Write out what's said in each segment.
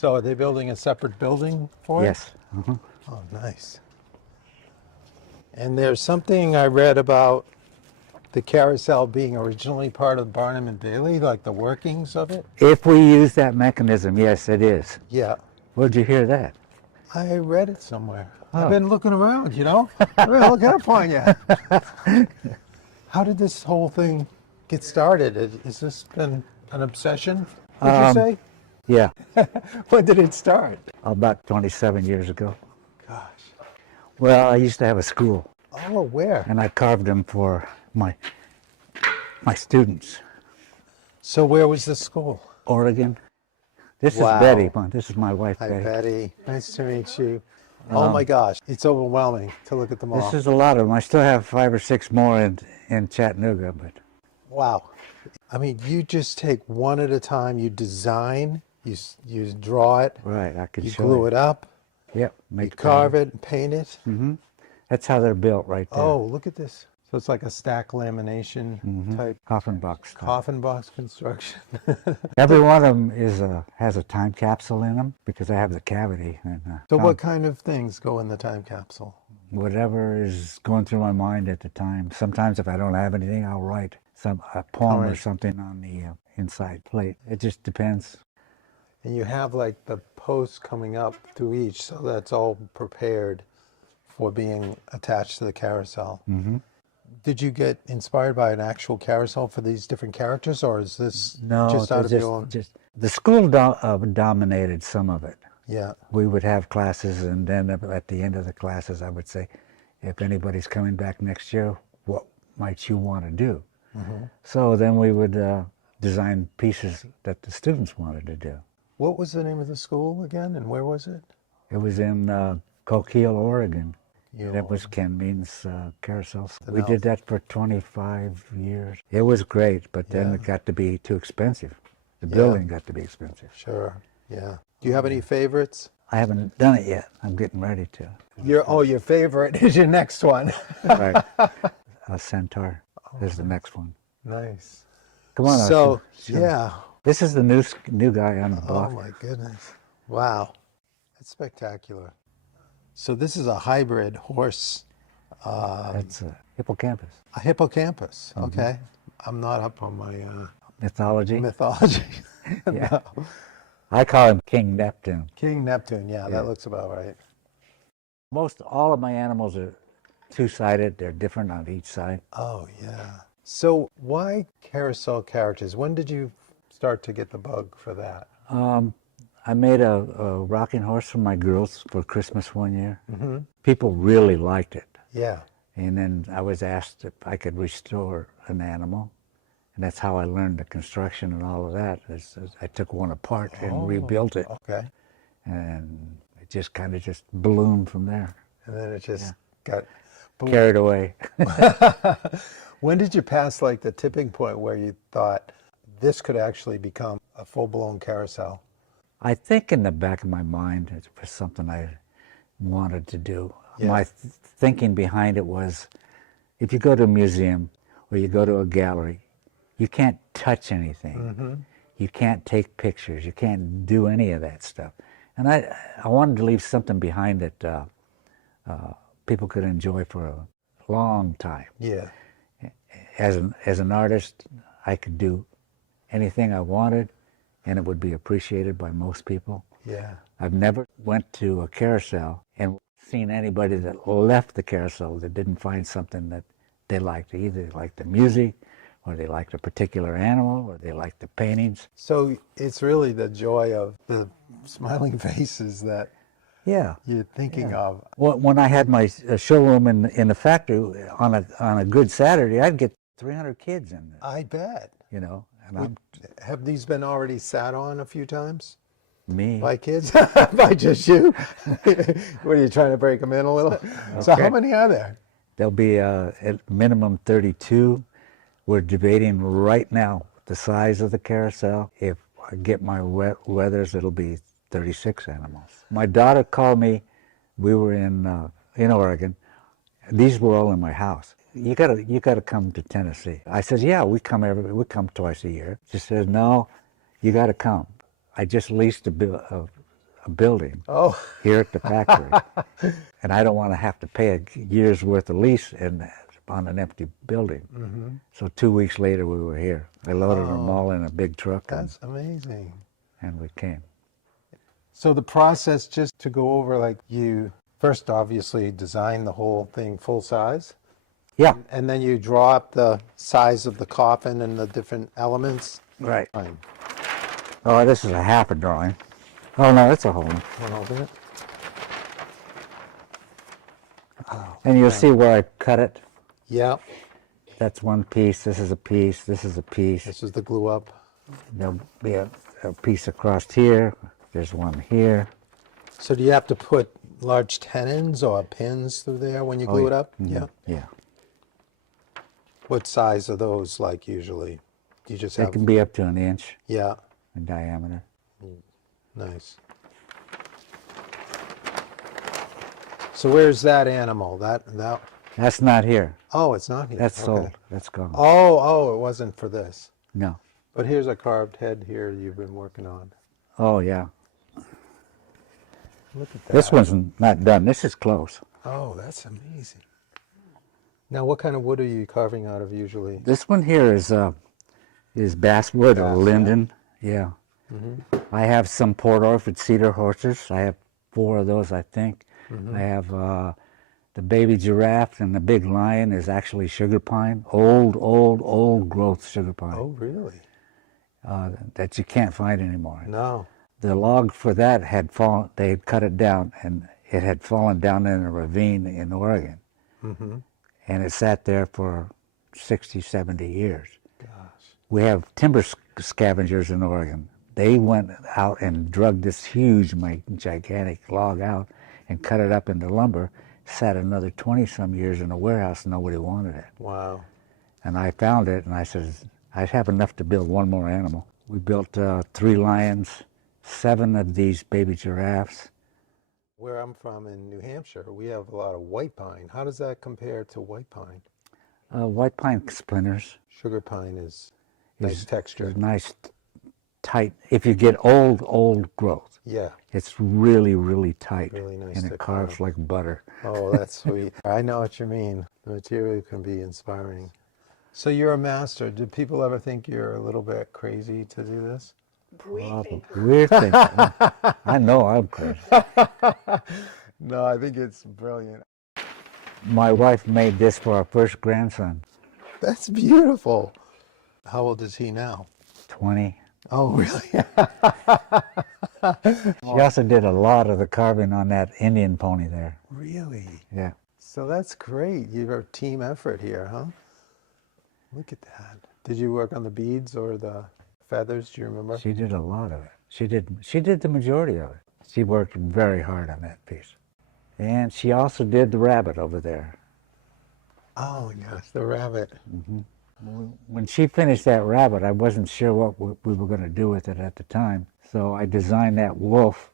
So are they building a separate building for it? Yes. Uh-huh. Oh, nice. And there's something I read about the carousel being originally part of Barnum and Bailey, like the workings of it? If we use that mechanism, yes, it is. Yeah. Where'd you hear that? I read it somewhere. Oh. I've been looking around, you know? I've been looking up on you. How did this whole thing get started? Has this been an obsession, would you say? Yeah, When did it start? about 27 years ago. Gosh. Well, I used to have a school, Oh, where? and I carved them for my students. So where was the school? Oregon. This Wow. is Betty. This is my wife, Hi, Betty. Betty. Nice to meet you. Oh my gosh, it's overwhelming to look at them all. This is a lot of them. I still have 5 or 6 more in Chattanooga, but Wow. I mean, you just take one at a time. You design, you draw it, right, I could you show glue you. it up, Yep, you make carve it, and paint it. That's how they're built right there. Oh, look at this. So it's like a stack lamination type Coffin box. coffin box construction. Every one of them has a time capsule in them because I have the cavity. And, So what kind of things go in the time capsule? whatever is going through my mind at the time. Sometimes if I don't have anything, I'll write a poem or something on the inside plate. It just depends. And you have like the posts coming up through each, so that's all prepared for being attached to the carousel. Did you get inspired by an actual carousel for these different characters, or is this just out of your own? Just the school dominated some of it. Yeah. We would have classes, and then at the end of the classes, I would say, if anybody's coming back next year, what might you want to do? So then we would design pieces that the students wanted to do. What was the name of the school again, and where was it? It was in Coquille, Oregon. You- That was Ken Means carousels. The We did that for 25 years. It was great, but then Yeah. it got to be too expensive. The building got to be expensive. Sure. Yeah. Do you have any favorites? I haven't done it yet. I'm getting ready to. Your favorite is your next one. Right. Centaur is the next one. Nice. Come on. So, show me. yeah. This is the new guy on the Oh block. my goodness. Wow. That's spectacular. So this is a hybrid horse, That's a hippocampus. a hippocampus. Okay. I'm not up on my Mythology. mythology. Yeah. No. I call him King Neptune. King Neptune. Yeah, that looks about right. Most all of my animals are two-sided. They're different on each side. Oh, yeah. So why carousel characters? When did you start to get the bug for that? I made a rocking horse for my girls for Christmas one year. People really liked it. Yeah. And then I was asked if I could restore an animal. And that's how I learned the construction and all of that. I took one apart and rebuilt it. Okay. And it just kind of just ballooned from there. And then it just got... Carried away. When did you pass like the tipping point where you thought this could actually become a full-blown carousel? I think in the back of my mind it was something I wanted to do. Yeah. My thinking behind it was, if you go to a museum or you go to a gallery, you can't touch anything. You can't take pictures. You can't do any of that stuff. And I wanted to leave something behind that people could enjoy for a long time. Yeah. As an artist, I could do anything I wanted, and it would be appreciated by most people. Yeah. I've never went to a carousel and seen anybody that left the carousel that didn't find something that they liked. Either they liked the music, or they liked a particular animal, or they liked the paintings. So it's really the joy of the smiling faces that Yeah. you're thinking of. Well, when I had my showroom in the factory on a good Saturday, I'd get 300 kids in there. I bet. You know, and Have these been already sat on a few times me. by kids? By just you? What, are you trying to break them in a little? So how many are there? There'll be at minimum 32. We're debating right now the size of the carousel. If I get my weathers, it'll be 36 animals. My daughter called me. We were in Oregon. These were all in my house. You gotta come to Tennessee. I said, yeah, we come twice a year. She said, no, you gotta come. I just leased a a building Oh, here at the factory. And I don't want to have to pay a year's worth of lease on an empty building. So 2 weeks later we were here. I loaded them all in a big truck that's amazing. and we came. So the process, just to go over, like you first obviously design the whole thing full size, Yeah, and then you draw up the size of the coffin and the different elements. right. Fine. Oh, this is a half a drawing. Oh no, it's a whole one. Want to open it? And you'll see where I cut it. Yeah. That's one piece, this is a piece, this is a piece. This is the glue up. There'll be a piece across here. There's one here. So do you have to put large tenons or pins through there when you glue it up? Yeah. Yeah. What size are those like usually? Do you just They have? can be up to an inch Yeah. in diameter. Nice. So where's that animal? That. That's not here. Oh, it's not here. That's Okay. sold. That's gone. Oh, it wasn't for this. No. But here's a carved head here you've been working on. Oh, yeah. Look at that. This one's not done. This is close. Oh, that's amazing. Now, what kind of wood are you carving out of usually? This one here is basswood or Bass, linden. Yeah. I have some Port Orford cedar horses. I have 4 of those, I think. I have the baby giraffe, and the big lion is actually sugar pine. Old growth sugar pine. Oh, really? That you can't find anymore. No. The log for that had fallen, they had cut it down, and it had fallen down in a ravine in Oregon. And it sat there for 60, 70 years. Gosh. We have timber scavengers in Oregon. They went out and drug this huge, gigantic log out and cut it up into lumber, sat another 20-some years in a warehouse, and nobody wanted it. Wow. And I found it, and I said, I have enough to build one more animal. We built 3 lions, 7 of these baby giraffes. Where I'm from in New Hampshire, we have a lot of white pine. How does that compare to white pine? White pine splinters. Sugar pine is nice texture. Nice, tight. If you get old growth, Yeah. it's really, really tight. Really nice and to it carves carve. like butter. Oh, that's sweet. I know what you mean. The material can be inspiring. So you're a master. Do people ever think you're a little bit crazy to do this? Weird thing. I know I'm crazy. No, I think it's brilliant. My wife made this for our first grandson, That's beautiful. How old is he now? 20. Oh, really? She also did a lot of the carving on that Indian pony there. Really? Yeah. So that's great. You're a team effort here, huh? Look at that. Did you work on the beads or the feathers? Do you remember? She did a lot of it. She did the majority of it. She worked very hard on that piece. And she also did the rabbit over there. Oh, yes, the rabbit. When she finished that rabbit, I wasn't sure what we were going to do with it at the time. So I designed that wolf.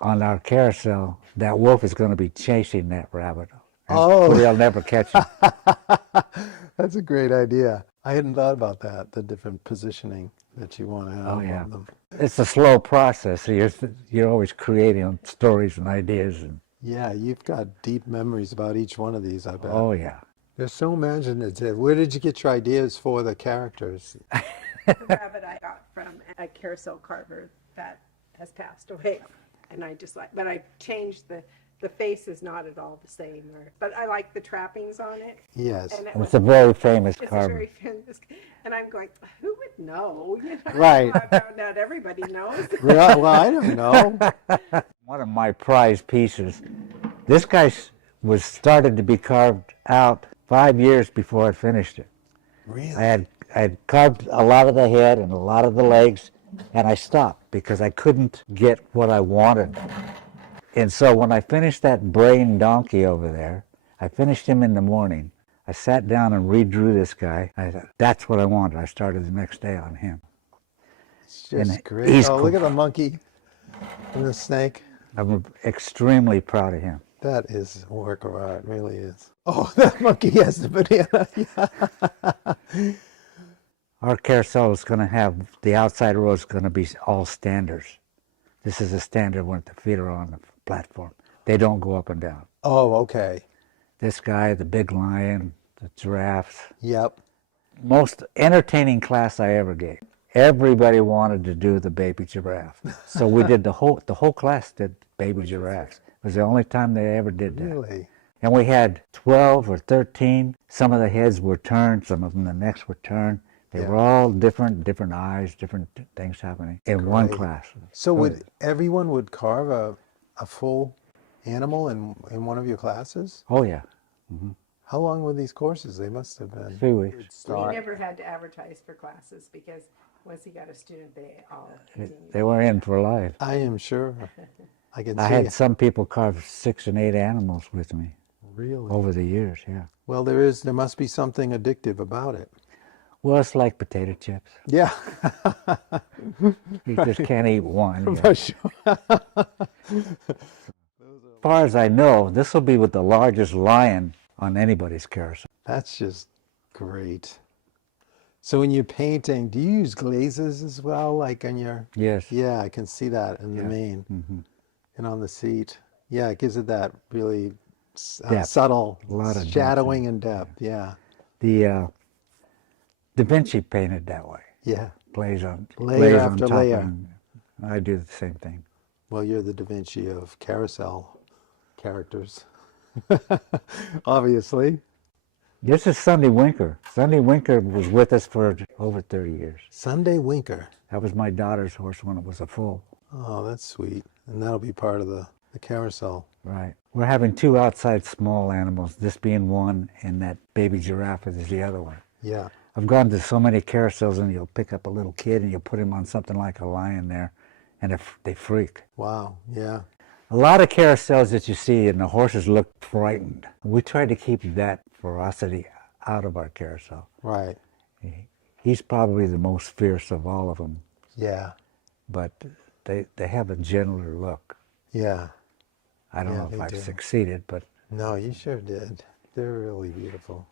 On our carousel, that wolf is going to be chasing that rabbit. And Oh. they'll never catch him. That's a great idea. I hadn't thought about that, the different positioning that you want to have Oh, yeah. on them. It's a slow process. So you're always creating stories and ideas. And Yeah, you've got deep memories about each one of these, I bet. oh, yeah. They're so imaginative. Where did you get your ideas for the characters? The rabbit I got from a carousel carver that has passed away. And I just like, but I changed the face is not at all the same. But I like the trappings on it. Yes. And It's a very famous it's a carver. very famous, and I'm going, who would know? You know, Right. I found out everybody knows. Well, I don't know. One of my prized pieces. This guy was started to be carved out 5 years before I finished it. Really? I had carved a lot of the head and a lot of the legs, and I stopped because I couldn't get what I wanted. And so when I finished that brain donkey over there, I finished him in the morning. I sat down and redrew this guy. I thought, that's what I wanted. I started the next day on him. It's just And great. he's Oh, look cool. at the monkey and the snake. I'm extremely proud of him. That is a work of art, it really is. Oh, that monkey has the banana. Yeah. Our carousel is going to have, the outside row is going to be all standers. This is a standard one. The feet are on the platform. They don't go up and down. Oh, okay. This guy, the big lion, the giraffes. Yep. Most entertaining class I ever gave. Everybody wanted to do the baby giraffe. So we did the whole class did baby giraffes. It was the only time they ever did that. Really? And we had 12 or 13. Some of the heads were turned, some of them the necks were turned. They were all different eyes, different things happening in one class. So would everyone would carve a full animal in one of your classes? Oh yeah. How long were these courses? They must have been 3 weeks. We never had to advertise for classes because once you got a student, they all continued. They were in for life. I am sure. I can I see had it. some people carve 6 and 8 animals with me Really? over the years, yeah. Well, there must be something addictive about it. Well, it's like potato chips. Yeah. You just can't eat one. For sure. As far as I know, this will be with the largest lion on anybody's carousel. That's just great. So when you're painting, do you use glazes as well, like on your... Yes. Yeah, I can see that in the mane and on the seat. Yeah, it gives it that really Depth. subtle A lot of depth, shadowing and depth. Yeah. The DaVinci painted that way. Yeah. Layer Layer on after top layer. and I do the same thing. Well, you're the DaVinci of Carousel characters, obviously. This is Sunday Winker. Sunday Winker was with us for over 30 years. Sunday Winker. That was my daughter's horse when it was a foal. Oh, that's sweet. And that'll be part of the carousel. Right. We're having 2 outside small animals, this being one, and that baby giraffe is the other one. Yeah. I've gone to so many carousels, and you'll pick up a little kid and you'll put him on something like a lion there, and they freak. Wow. Yeah. A lot of carousels that you see, and the horses look frightened. We try to keep that ferocity out of our carousel. Right. He's probably the most fierce of all of them, Yeah. but they have a gentler look. Yeah. I don't Yeah, know if they I've do. succeeded, but No, you sure did. They're really beautiful.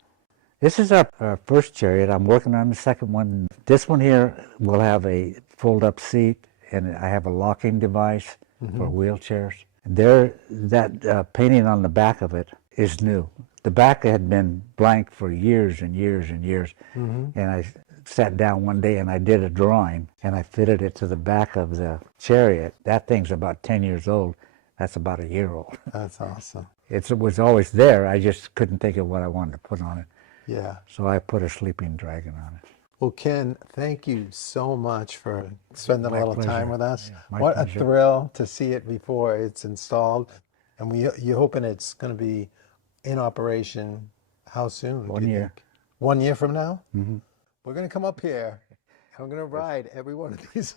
this is our first chariot. I'm working on the second one. This one here will have a fold-up seat, and I have a locking device for wheelchairs. That painting on the back of it is new. The back had been blank for years and years and years, and I sat down one day and I did a drawing, and I fitted it to the back of the chariot. That thing's about 10 years old. That's about a year old. That's awesome. It was always there. I just couldn't think of what I wanted to put on it. Yeah. So I put a sleeping dragon on it. Well, Ken, thank you so much for spending My a little pleasure. time with us. Yeah, my What pleasure. a thrill to see it before it's installed. And you're hoping it's going to be in operation how soon? 1 do you year. think? 1 year from now? Mm-hmm. We're going to come up here. I'm going to ride every one of these